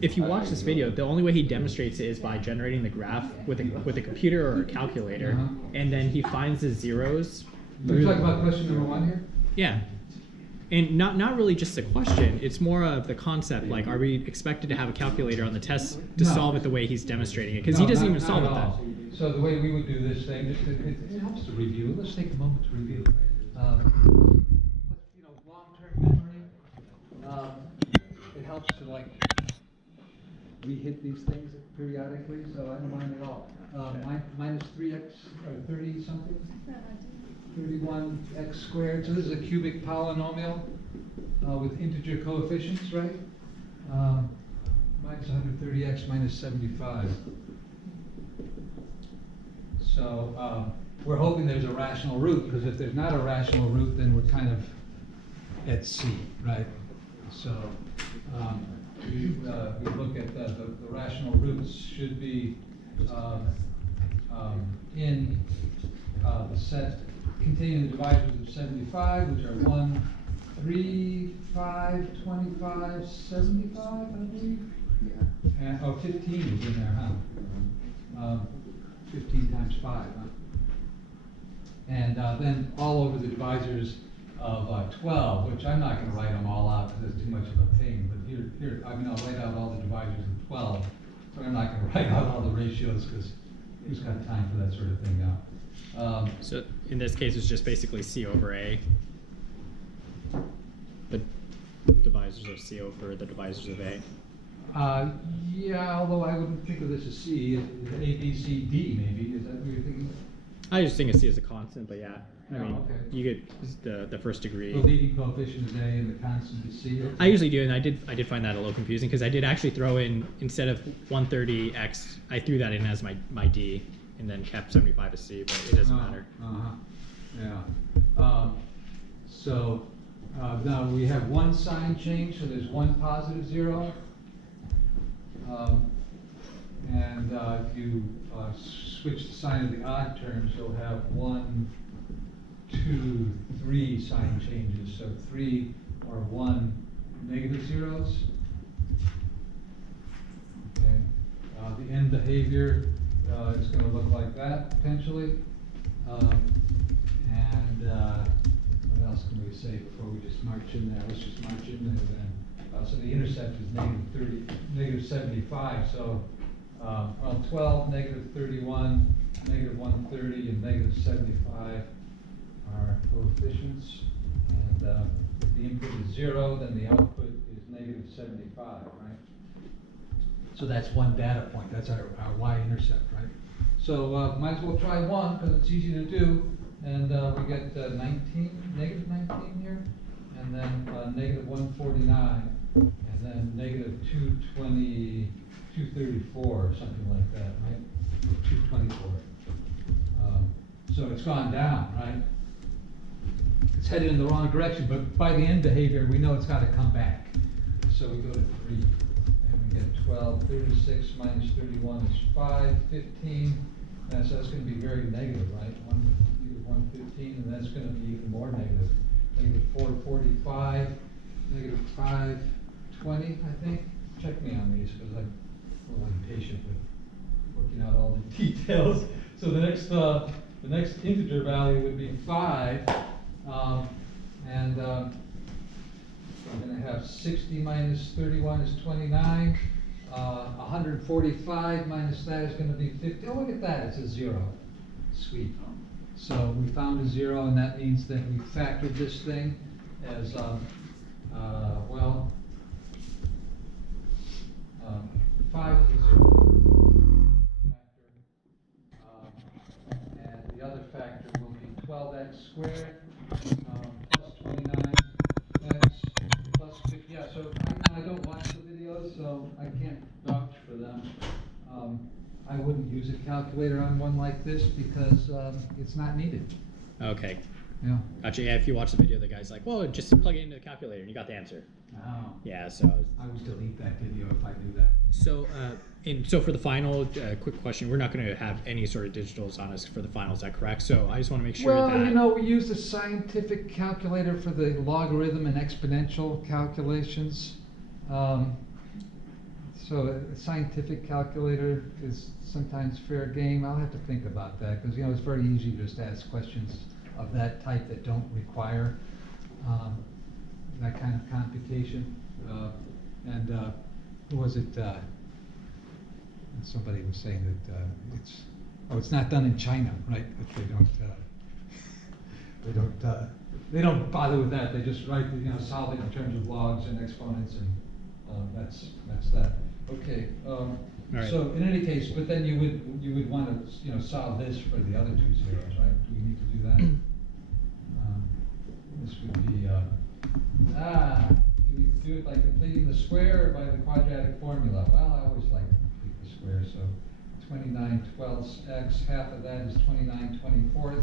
if you watch this video, the only way he demonstrates it is by generating the graph with a computer or a calculator, and then he finds the zeros. You're talking about question number 1 here? Yeah. And not really just a question, it's more of the concept, like, are we expected to have a calculator on the test to solve it the way he's demonstrating it? Because he doesn't even solve it that. So the way we would do this thing, it helps to review. Let's take a moment to review. Long-term memory, it helps to, like, re-hit these things periodically, so I don't mind at all. Minus 3x, or 30 something? 31x squared. So this is a cubic polynomial with integer coefficients, right? Minus 130x minus 75. So we're hoping there's a rational root, because if there's not a rational root, then we're kind of at C, right? So we look at the rational roots should be in the set containing the divisors of 75, which are 1, 3, 5, 25, 75, I believe. Yeah. And 15 is in there, huh? 15 times 5, huh? And then all over the divisors of 12, which I'm not going to write them all out because it's too much of a pain. But here, I mean, I'll write out all the divisors of 12, but I'm not going to write out all the ratios because who's got time for that sort of thing now? So in this case, it's just basically C over A. The divisors of C over the divisors of A. Yeah, although I wouldn't think of this as C. A, B, C, D maybe. Is that what you're thinking? I just think of C as a constant, but yeah. I mean, okay. You get the first degree. The leading coefficient is A and the constant is C. Okay. I usually do, and I did find that a little confusing because I did actually throw in, instead of 130x, I threw that in as my D, and then kept 75 as C, but it doesn't matter. Yeah. So now we have one sign change, so there's one positive 0. And if you switch the sign of the odd terms, you'll have 1, 2, 3 sign changes. So 3 or 1 negative zeros. Okay. The end behavior is going to look like that potentially. And what else can we say before we just march in there? Let's just march in there then. So the intercept is negative 75. So well, 12, negative 31, negative 130, and negative 75 are coefficients. And if the input is 0, then the output is negative 75, right? So that's one data point. That's our y-intercept, right? So might as well try 1 because it's easy to do. And we get negative 19 here, and then negative 149, and then negative 220, 234, or something like that, right? Or 224. So it's gone down, right? It's headed in the wrong direction, but by the end behavior, we know it's got to come back. So we go to 3, and we get 12, 36 minus 31 is 5, 15. So that's going to be very negative, right? 115, and that's going to be even more negative. Negative 445, negative 520, I think. Check me on these because I'm a little impatient with working out all the details. So the next integer value would be 5, and we're going to have 60 minus 31 is 29. 145 minus that is going to be 50. Oh, look at that, it's a 0. Sweet. So we found a 0, and that means that we factored this thing as, 5 is a 0 factor. And the other factor will be 12x squared plus 29x plus 50. Yeah, so I don't watch the videos, so I can't vouch for them. I wouldn't use a calculator on one like this because it's not needed. Okay. Yeah. Gotcha. Yeah, if you watch the video, the guy's like, well, just plug it into the calculator and you got the answer. Oh. Yeah, so. I would delete that video if I knew that. So, so for the final, quick question, we're not going to have any sort of digitals on us for the final, is that correct? So I just want to make sure that. Well, we use a scientific calculator for the logarithm and exponential calculations. So a scientific calculator is sometimes fair game. I'll have to think about that, because, you know, it's very easy to just ask questions of that type that don't require that kind of computation. Who was it? Somebody was saying that it's not done in China, right? That they don't bother with that. They just write, you know, solve it in terms of logs and exponents, and that's that. Okay. right. So in any case, but then you would want to, you know, solve this for the other two zeros, right? Do we need to do that? This would be do we do it by completing the square or by the quadratic formula? Well, I always like to complete the square. So 29/12 x, half of that is 29/24.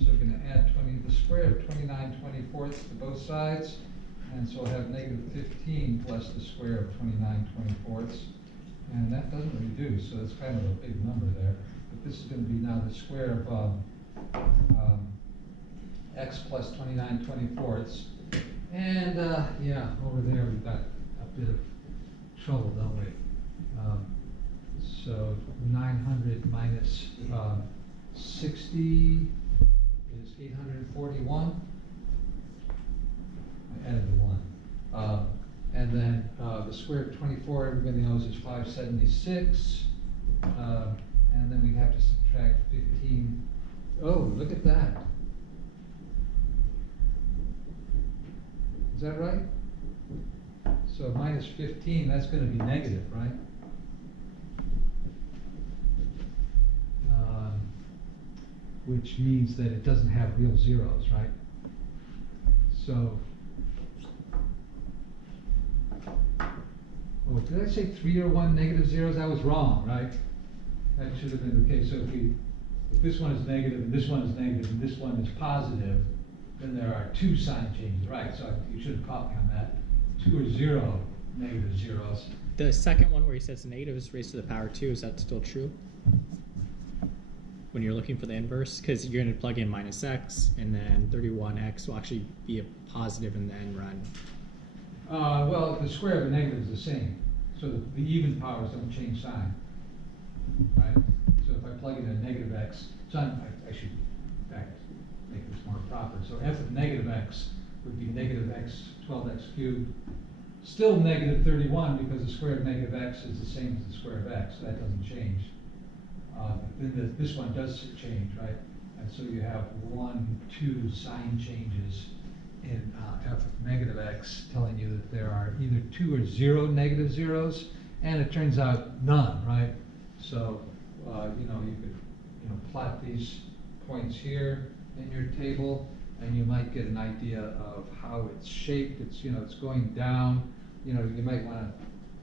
So we're going to add the square of 29/24 to both sides. And so we'll have negative 15 plus the square of 29/24. And that doesn't reduce, so it's kind of a big number there. But this is going to be now the square of x plus 29/24. And yeah, over there we've got a bit of trouble, don't we? So 900 minus 60 is 841. I added the 1. And then the square of 24, everybody knows, is 576. And then we have to subtract 15. Oh, look at that. Is that right? So minus 15, that's going to be negative, right? Which means that it doesn't have real zeros, right? So, oh, did I say 3 or 1 negative zeros? I was wrong, right? That should have been okay. So if this one is negative and this one is negative and this one is positive, then there are 2 sign changes, right? So you should have caught me on that. 2 or 0 negative zeros. The second one where he says negative is raised to the power 2, is that still true? When you're looking for the inverse? Because you're going to plug in minus x, and then 31x will actually be a positive in the end run. Well, the square of a negative is the same. So the even powers don't change sign, right? So if I plug in a negative x, so I should, in fact, make this more proper. So f of negative x would be negative x, 12x cubed. Still negative 31, because the square of negative x is the same as the square of x. So that doesn't change. Then this one does change, right? And so you have 1, 2 sign changes in f of negative x, telling you that there are either 2 or 0 negative zeros, and it turns out none, right? So you know, you could, you know, plot these points here in your table, and you might get an idea of how it's shaped. It's, you know, it's going down. You know, you might want to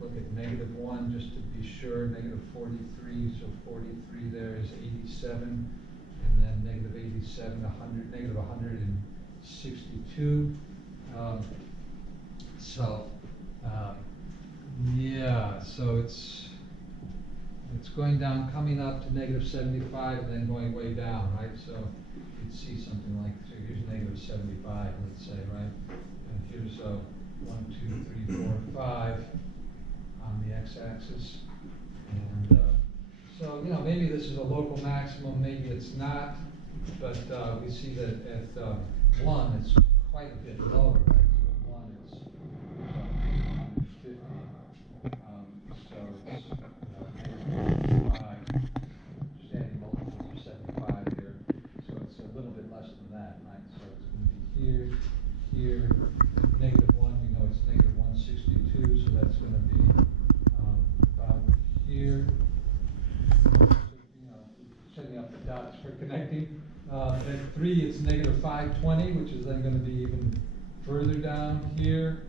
look at negative 1 just to be sure. Negative 43, so 43 there is 87, and then negative 87, 100, negative 162. Yeah, so it's going down, coming up to negative 75, and then going way down, right? So you'd see something like, so here's negative 75, let's say, right? And here's 1, 2, 3, 4, 5 on the x-axis. And so, you know, maybe this is a local maximum, maybe it's not, but we see that at 1, it's quite a bit lower, right? So at 1, it's 150. So it's 75, standing multiples of 75 here. So it's a little bit less than that, right? So it's going to be here, here, negative 1, we know it's negative 162, so that's going to be about here. So, you know, setting up the dots for connecting. At 3, it's negative 520, which is then going to be even further down here.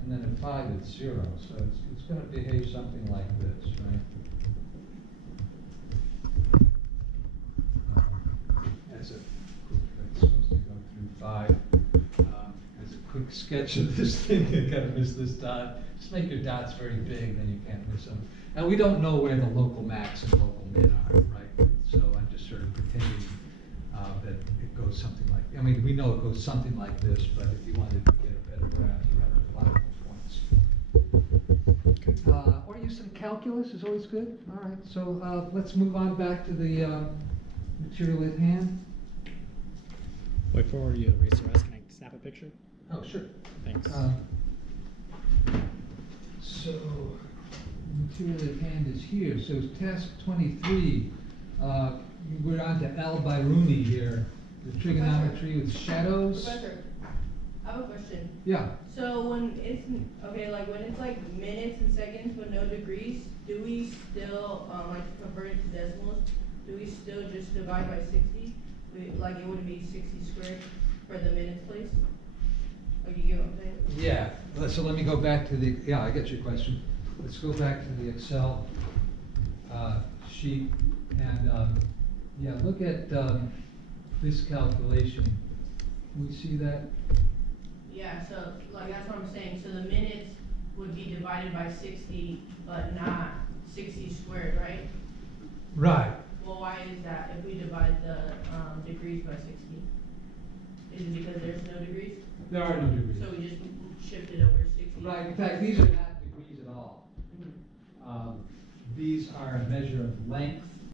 And then at 5, it's 0. So it's going to behave something like this, right? That's supposed to go through 5. As a quick sketch of this thing, you kind of miss this dot. Just make your dots very big, then you can't miss them. And we don't know where the local max and local min are, right? So I'm just sort of pretending that it goes something like, I mean, we know it goes something like this, but if you wanted to get a better graph, you have to plot those points. Or use of calculus is always good. All right, so let's move on back to the material at hand. Wait, before you erase the rest, can I snap a picture? Oh, sure. Thanks. So, the material at hand is here. So task 23, we're on to Al-Biruni here. The trigonometry with shadows. Professor, I have a question. Yeah. So when it's, okay, like when it's like minutes and seconds but no degrees, do we still, like convert it to decimals, do we still just divide by 60? Like it would be 60 squared for the minutes place? Like you get what I'm saying? Yeah, so let me go back to the, yeah, I get your question. Let's go back to the Excel sheet and, yeah, look at this calculation. Can we see that? Yeah, so like that's what I'm saying. So the minutes would be divided by 60, but not 60 squared, right? Right. Well, why is that if we divide the degrees by 60? Is it because there's no degrees? There are no degrees. So we just shifted over 60? Right, in fact, these are not degrees at all. Mhm. These are a measure of length